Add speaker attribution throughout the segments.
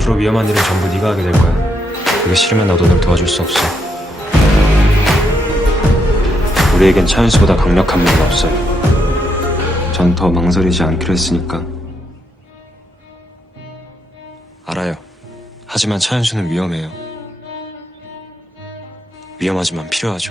Speaker 1: 앞으로 위험한 일은 전부 네가 하게 될 거야. 그게 싫으면 나도 널 도와줄 수 없어. 우리에겐 차윤수보다 강력한 분은 없어요. 전 더 망설이지 않기로 했으니까. 알아요. 하지만 차윤수는 위험해요. 위험하지만 필요하죠.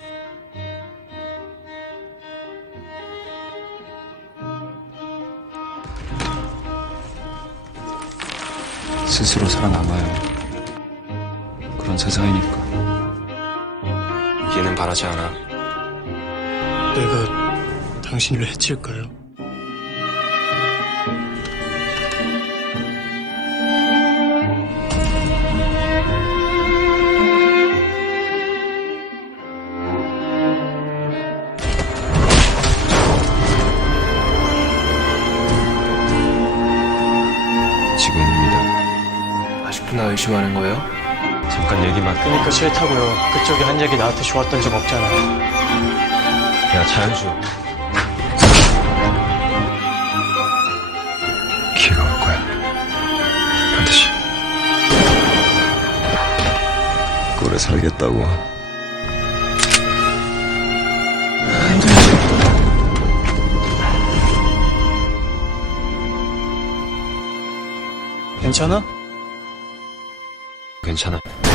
Speaker 1: 스스로 살아남아요. 그런 세상이니까. 얘는 바라지 않아.
Speaker 2: 내가 당신을 해칠까요?
Speaker 1: 지금입니다.
Speaker 3: 아직도 나 의심하는 거예요?
Speaker 1: 잠깐 얘기만.
Speaker 2: 그러니까 싫다고요. 그쪽이 한 얘기 나한테 좋았던 적 없잖아.
Speaker 1: 야, 차윤수. 기회가 올 거야. 반드시. 꼴에 살겠다고.
Speaker 2: 괜찮아?
Speaker 1: 괜찮아.